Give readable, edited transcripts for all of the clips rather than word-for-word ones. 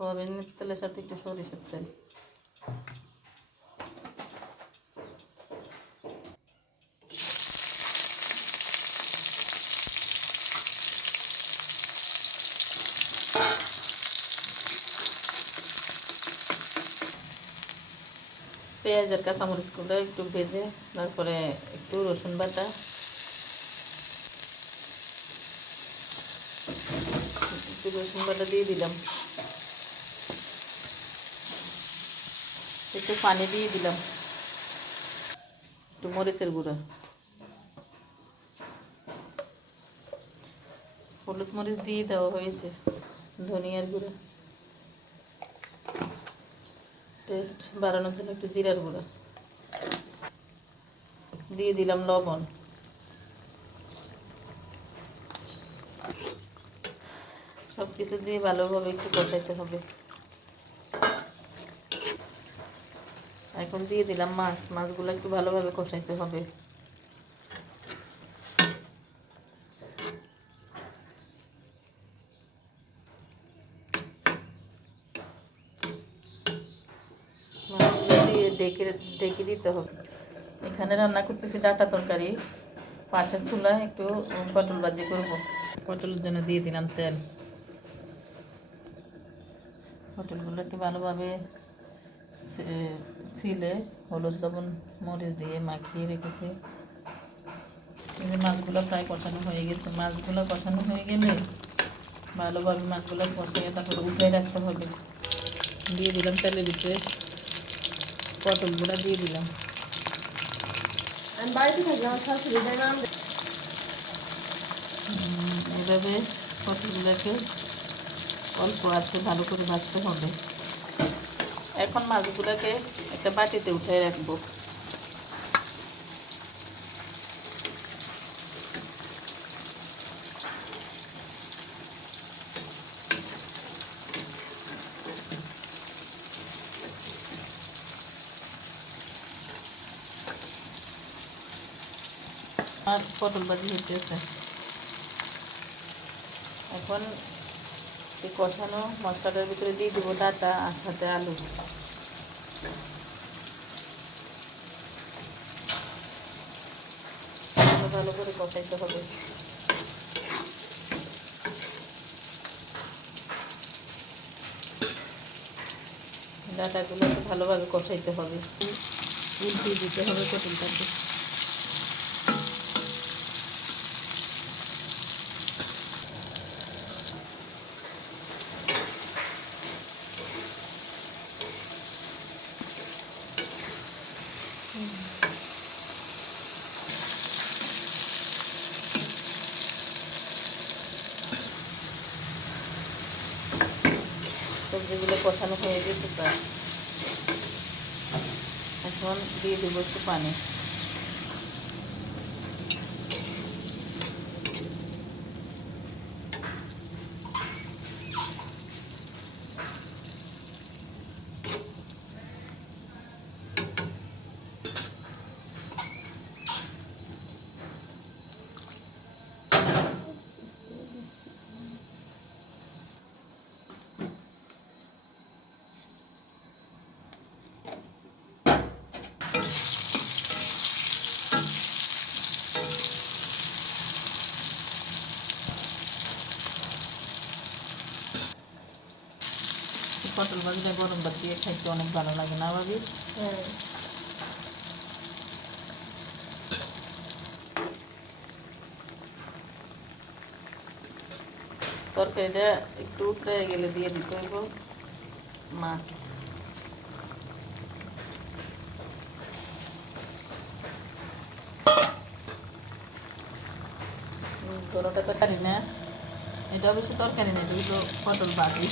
সয়াবিনের তেলের সাথে একটু সরিষার তেল। পেঁয়াজ আর কাঁচামরিচগুলো একটু ভেজে তারপরে একটু রসুন বাটা, একটু রসুন বাটা দিয়ে দিলাম, একটু পানি দিয়ে দিলাম, একটু মরিচের গুঁড়া, হলুদ মরিচ দিয়ে দেওয়া হয়েছে, ধনিয়ার গুঁড়া, টেস্ট বাড়ানোর জন্য একটু জিরার গুঁড়া দিয়ে দিলাম, লবণ। সব কিছু দিয়ে ভালোভাবে একটু কষাইতে হবে। এখন দিয়ে দিলাম মাছগুলো একটু ভালোভাবে কষাইতে হবে। মাছগুলো দিয়ে ঢেকে দিতে হবে। এখানে রান্না করতেছি ডাঁটা তরকারি, পাশের চুলায় একটু পটল ভাজি করব। পটলের জন্য দিয়ে দিলাম তেল। পটলগুলো একটু ভালোভাবে ছিলে হলুদ লবণ মরিচ দিয়ে মাখিয়ে রেখেছি। কিন্তু মাছগুলো প্রায় কষানো হয়ে গেছে। মাছগুলো কষানো হয়ে গেলে ভালোভাবে মাছগুলো কষিয়ে তারপরে উঠে রাখতে হবে। দিয়ে দিলাম তেলের ভিতরে পটলগুলো দিয়ে দিলাম। এভাবে পটলগুলোকে অল্প আছে ভালো করে ভাজতে হবে। এখন মাছগুলোকে একটা বাটিতে উঠে রাখবো। আর পটল ভাজি হইতেছে। এখন এই কষানো মশলাটার ভিতরে দিয়ে দেবো ডাঁটা আর সাথে আলু। ভালো করে কষাইতে হবে। ডাঁটাগুলো একটু ভালোভাবে কষাইতে হবে, উল্টিয়ে দিতে হবে পটলটাকে। সবজিগুলো কষানো হয়ে গেছে প্রায়। এখন দিয়ে দেবো একটু পানি। পটল ভাজিটা গরম ভাত দিয়ে খাইতে অনেক ভালো লাগে না ভাবি? তরকারিটা একটু উঠে গেলে দিয়ে দিতে হইব মাছ। গরুটা তরকারি না, এটা অবশ্য তরকারি না, এটা হইল পটল ভাজি।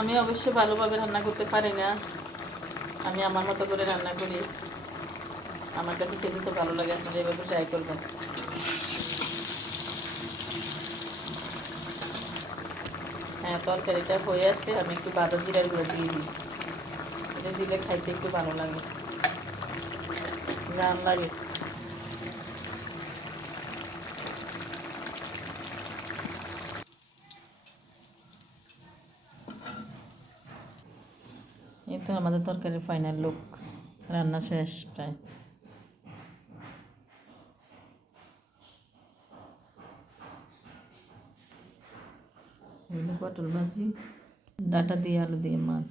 আমি অবশ্য ভালোভাবে রান্না করতে পারি না, আমি আমার মতো করে রান্না করি। আমার কাছে খেতে তো ভালো লাগে, আপনারা এভাবে ট্রাই করবেন। হ্যাঁ, তরকারিটা হয়ে আসলে আমি একটু বাদাম জিরার গুঁড়ো দিয়ে দিই। এটা দিলে খাইতে একটু ভালো লাগে, গান লাগে। এই তো আমাদের তরকারির ফাইনাল লুক, রান্না শেষ প্রায়। পটল ভাজি, ডাটা দিয়ে আলু দিয়ে মাছ।